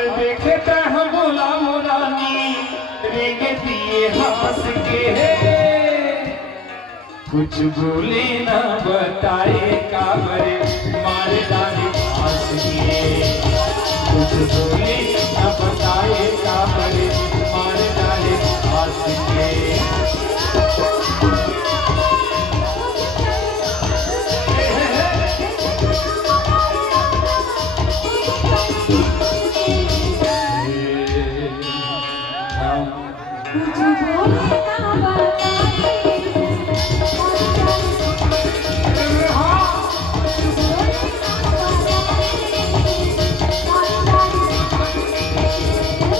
देखता है बोला मोरानी रेंगे दिए हंस के, कुछ बोले ना बताए काबरे मारे डाले फांस के, कुछ बोले ना बताए काबरे मारे डाले फांस के।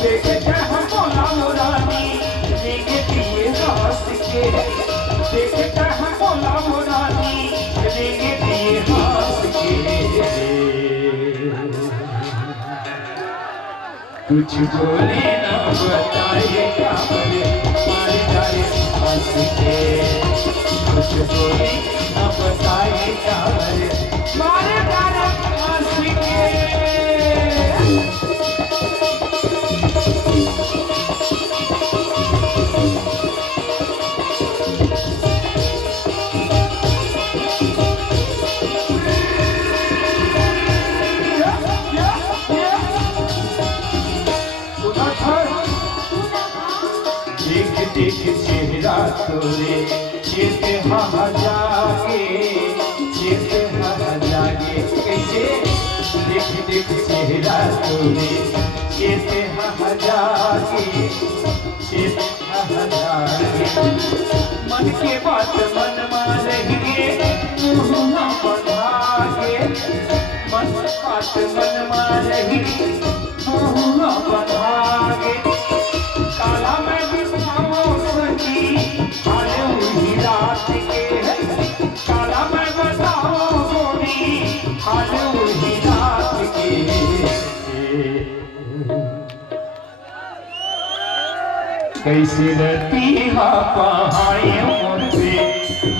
देखता है बोला मोरानी रेंगे दिए हंस के, कुछ बोले ना बताए काबरे मारे डाले हंस के, कुछ बोले ना बताए काबरे मारे डाले हंस के। देख चेहरा तोरे चेत हा जागे, चेत हा जागे कैसे, देख चेहरा तोरे चेत हा जागे, चेत हा जागे। मन के बात मन मान रहिए मुँह न बंधागे, मन बात मन मान रहिए मुँह न बंधागे। काला मैं रात के काला मैं बताओ गोरी हाल वही रात के, कैसे रहती हा पहाड़ियों पे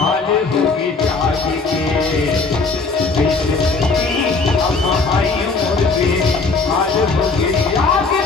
हाल होगी जाग के, कैसे रहती हा पहाड़ियों पे हाल होगी जाग के।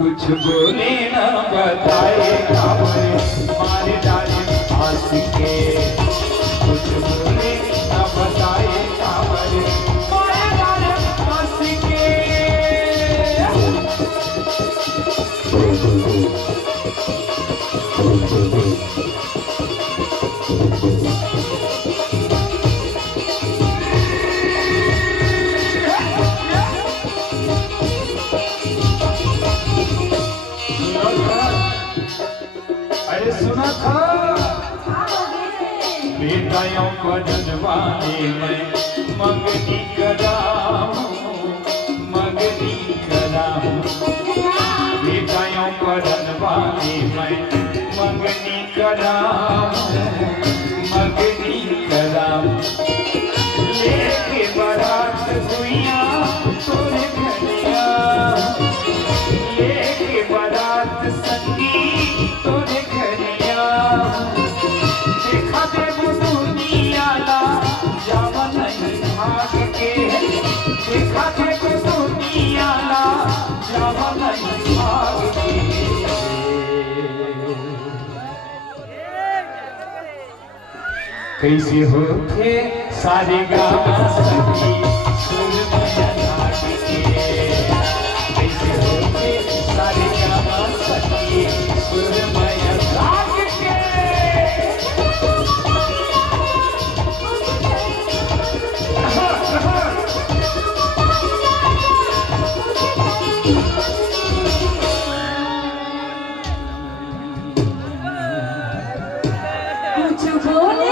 कुछ बोले ना बताए काबरे मारे डाले फांस के, कुछ बोले ना बताए काबरे मारे डाले फांस के। सुना था बेटायों को जनवाने में मंगनी कराऊं, मंगनी कराऊं, बेटायों को जनवाने में मंगनी कराऊं, मंगनी कराऊं। लेके बारात हुइया तोरे घनिया संगी तोरे घरिया देखा दे दुनिया ला जावा नहीं भाग के देखा दे दुनिया ला जावा नहीं भाग के कैसे होते सारे गाँव सखी सुर में नाच के कैसे होते सारे गाँव सखी सुर में नाच के कुछ बोले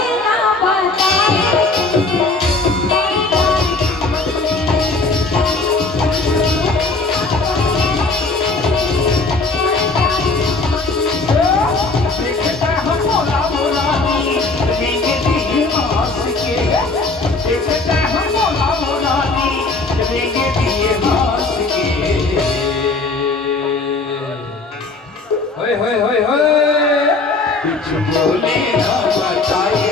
कुछ बोले ना बताए